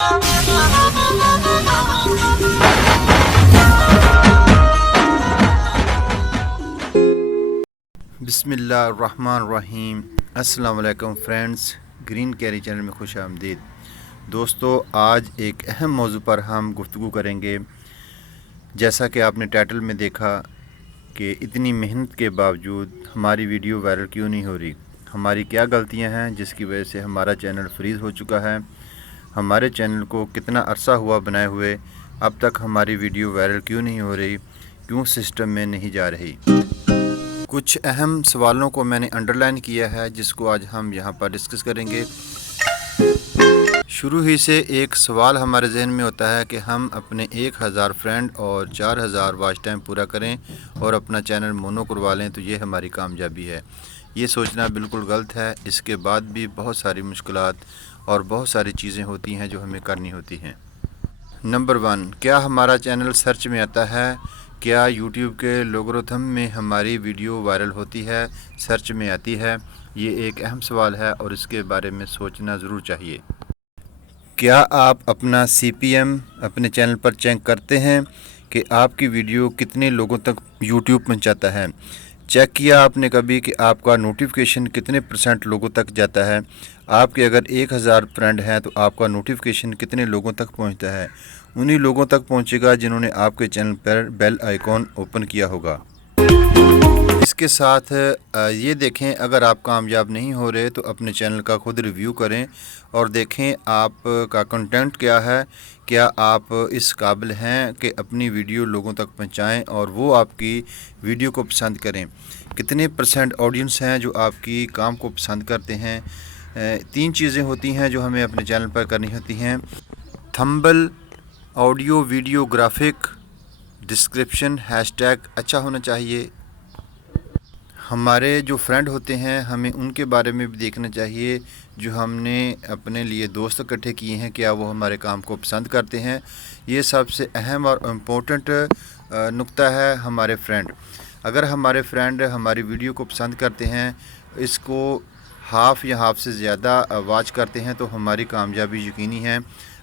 بسم اللہ الرحمن الرحیم۔ السلام علیکم فرینڈز، گرین کیری چینل میں خوش آمدید۔ دوستو، آج ایک اہم موضوع پر ہم گفتگو کریں گے۔ جیسا کہ آپ نے ٹائٹل میں دیکھا کہ اتنی محنت کے باوجود ہماری ویڈیو وائرل کیوں نہیں ہو رہی، ہماری کیا غلطیاں ہیں جس کی وجہ سے ہمارا چینل فریز ہو چکا ہے، ہمارے چینل کو کتنا عرصہ ہوا بنائے ہوئے، اب تک ہماری ویڈیو وائرل کیوں نہیں ہو رہی، کیوں سسٹم میں نہیں جا رہی۔ کچھ اہم سوالوں کو میں نے انڈر لائن کیا ہے جس کو آج ہم یہاں پر ڈسکس کریں گے۔ شروع ہی سے ایک سوال ہمارے ذہن میں ہوتا ہے کہ ہم اپنے 1000 فرینڈ اور 4000 واچ ٹائم پورا کریں اور اپنا چینل مونو کروا لیں تو یہ ہماری کامیابی ہے۔ یہ سوچنا بالکل غلط ہے۔ اس کے بعد بھی بہت ساری مشکلات اور بہت ساری چیزیں ہوتی ہیں جو ہمیں کرنی ہوتی ہیں۔ نمبر 1، کیا ہمارا چینل سرچ میں آتا ہے؟ کیا یوٹیوب کے لوگرتھم میں ہماری ویڈیو وائرل ہوتی ہے، سرچ میں آتی ہے؟ یہ ایک اہم سوال ہے اور اس کے بارے میں سوچنا ضرور چاہیے۔ کیا آپ اپنا CPM اپنے چینل پر چیک کرتے ہیں کہ آپ کی ویڈیو کتنے لوگوں تک یوٹیوب پہنچاتا ہے؟ چیک کیا آپ نے کبھی کہ آپ کا نوٹیفیکیشن کتنے % لوگوں تک جاتا ہے؟ آپ کے اگر 1000 فرینڈ ہیں تو آپ کا نوٹیفیکیشن کتنے لوگوں تک پہنچتا ہے؟ انہی لوگوں تک پہنچے گا جنہوں نے آپ کے چینل پر بیل آئیکن اوپن کیا ہوگا۔ اس کے ساتھ یہ دیکھیں، اگر آپ کامیاب نہیں ہو رہے تو اپنے چینل کا خود ریویو کریں اور دیکھیں آپ کا کنٹینٹ کیا ہے، کیا آپ اس قابل ہیں کہ اپنی ویڈیو لوگوں تک پہنچائیں اور وہ آپ کی ویڈیو کو پسند کریں۔ کتنے % آڈینس ہیں جو آپ کی کام کو پسند کرتے ہیں۔ 3 چیزیں ہوتی ہیں جو ہمیں اپنے چینل پر کرنی ہوتی ہیں: تھمبنیل، audio video graphic, description, hash tag اچھا ہونا چاہیے۔ ہمارے جو فرینڈ ہوتے ہیں ہمیں ان کے بارے میں بھی دیکھنا چاہیے جو ہم نے اپنے لیے دوست اکٹھے کیے ہیں، کیا وہ ہمارے کام کو پسند کرتے ہیں۔ یہ سب سے اہم اور امپورٹنٹ نقطہ ہے ہمارے فرینڈ۔ اگر ہمارے فرینڈ ہماری ویڈیو کو پسند کرتے ہیں، اس کو ہاف یا ہاف سے زیادہ واچ کرتے ہیں تو ہماری کامیابی یقینی ہے۔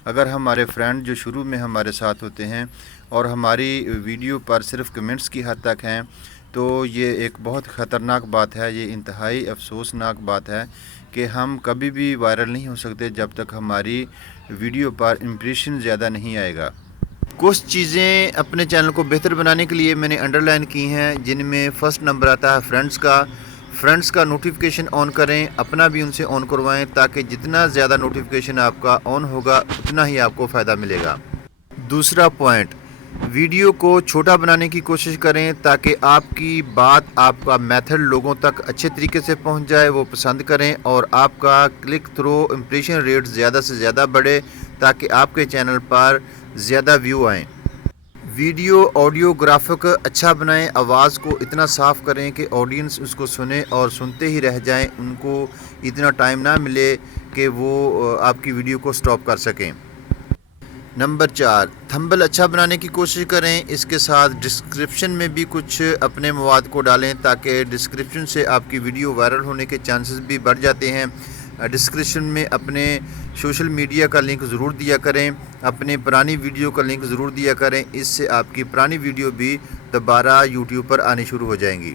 اگر ہمارے فرینڈ جو شروع میں ہمارے ساتھ ہوتے ہیں اور ہماری ویڈیو پر صرف کمنٹس کی حد تک ہیں تو یہ ایک بہت خطرناک بات ہے، یہ انتہائی افسوسناک بات ہے کہ ہم کبھی بھی وائرل نہیں ہو سکتے جب تک ہماری ویڈیو پر امپریشن زیادہ نہیں آئے گا۔ کچھ چیزیں اپنے چینل کو بہتر بنانے کے لیے میں نے انڈر لائن کی ہیں، جن میں فرسٹ نمبر آتا ہے فرینڈز کا نوٹیفیکیشن آن کریں، اپنا بھی ان سے آن کروائیں تاکہ جتنا زیادہ نوٹیفیکیشن آپ کا آن ہوگا اتنا ہی آپ کو فائدہ ملے گا۔ دوسرا پوائنٹ، ویڈیو کو چھوٹا بنانے کی کوشش کریں تاکہ آپ کی بات، آپ کا میتھڈ لوگوں تک اچھے طریقے سے پہنچ جائے، وہ پسند کریں اور آپ کا کلک تھرو امپریشن ریٹ زیادہ سے زیادہ بڑھے تاکہ آپ کے چینل پر زیادہ ویو آئیں۔ ویڈیو آڈیو گرافک اچھا بنائیں، آواز کو اتنا صاف کریں کہ آڈینس اس کو سنے اور سنتے ہی رہ جائیں، ان کو اتنا ٹائم نہ ملے کہ وہ آپ کی ویڈیو کو سٹاپ کر سکیں۔ نمبر 4، تھمبنیل اچھا بنانے کی کوشش کریں، اس کے ساتھ ڈسکرپشن میں بھی کچھ اپنے مواد کو ڈالیں تاکہ ڈسکرپشن سے آپ کی ویڈیو وائرل ہونے کے چانسز بھی بڑھ جاتے ہیں۔ ڈسکرپشن میں اپنے سوشل میڈیا کا لنک ضرور دیا کریں، اپنے پرانی ویڈیو کا لنک ضرور دیا کریں، اس سے آپ کی پرانی ویڈیو بھی دوبارہ یوٹیوب پر آنی شروع ہو جائیں گی۔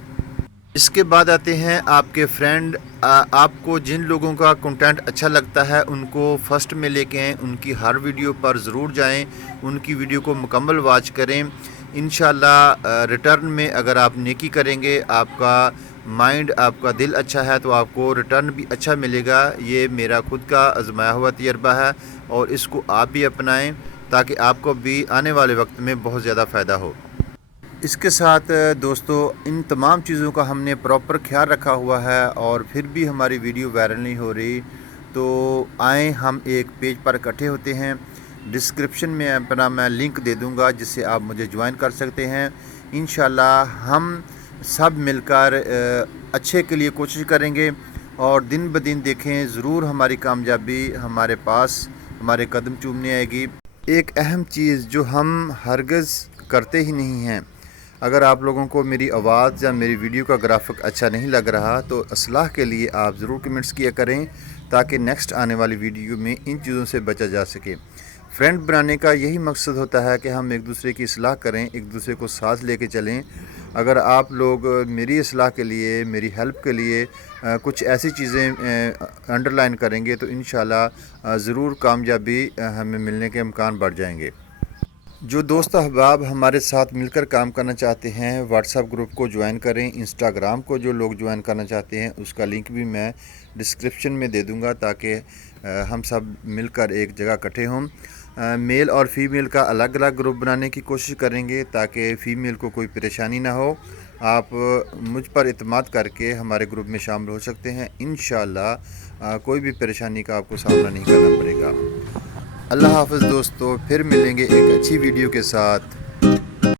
اس کے بعد آتے ہیں آپ کے فرینڈ۔ آپ کو جن لوگوں کا کنٹینٹ اچھا لگتا ہے ان کو فرسٹ میں لے کے آئیں، ان کی ہر ویڈیو پر ضرور جائیں، ان کی ویڈیو کو مکمل واچ کریں۔ انشاءاللہ ریٹرن میں اگر آپ نیکی کریں گے، آپ کا مائنڈ، آپ کا دل اچھا ہے تو آپ کو ریٹرن بھی اچھا ملے گا۔ یہ میرا خود کا آزمایا ہوا تجربہ ہے اور اس کو آپ بھی اپنائیں تاکہ آپ کو بھی آنے والے وقت میں بہت زیادہ فائدہ ہو۔ اس کے ساتھ دوستو، ان تمام چیزوں کا ہم نے پراپر خیال رکھا ہوا ہے اور پھر بھی ہماری ویڈیو وائرل نہیں ہو رہی، تو آئیں ہم ایک پیج پر اکٹھے ہوتے ہیں۔ ڈسکرپشن میں اپنا میں لنک دے دوں گا جس سے آپ مجھے جوائن کر سکتے ہیں۔ انشاءاللہ ہم سب مل کر اچھے کے لیے کوشش کریں گے اور دن بدن دیکھیں ضرور ہماری کامیابی ہمارے پاس ہمارے قدم چومنے آئے گی۔ ایک اہم چیز جو ہم ہرگز کرتے ہی نہیں ہیں، اگر آپ لوگوں کو میری آواز یا میری ویڈیو کا گرافک اچھا نہیں لگ رہا تو اصلاح کے لیے آپ ضرور کمنٹس کیا کریں تاکہ نیکسٹ آنے والی ویڈیو میں ان چیزوں سے بچا جا سکے۔ فرینڈ بنانے کا یہی مقصد ہوتا ہے کہ ہم ایک دوسرے کی اصلاح کریں، ایک دوسرے کو ساتھ لے کے چلیں۔ اگر آپ لوگ میری اصلاح کے لیے، میری ہیلپ کے لیے کچھ ایسی چیزیں انڈر لائن کریں گے تو انشاءاللہ ضرور کامیابی ہمیں ملنے کے امکان بڑھ جائیں گے۔ جو دوست احباب ہمارے ساتھ مل کر کام کرنا چاہتے ہیں، واٹس ایپ گروپ کو جوائن کریں۔ انسٹاگرام کو جو لوگ جوائن کرنا چاہتے ہیں اس کا لنک بھی میں ڈسکرپشن میں دے دوں گا تاکہ ہم سب مل کر ایک جگہ اکٹھے ہوں۔ میل اور فیمیل کا الگ الگ گروپ بنانے کی کوشش کریں گے تاکہ فیمیل کو کوئی پریشانی نہ ہو۔ آپ مجھ پر اعتماد کر کے ہمارے گروپ میں شامل ہو سکتے ہیں۔ انشاءاللہ کوئی بھی پریشانی کا آپ کو سامنا نہیں کرنا پڑے گا۔ اللہ حافظ دوستو، پھر ملیں گے ایک اچھی ویڈیو کے ساتھ۔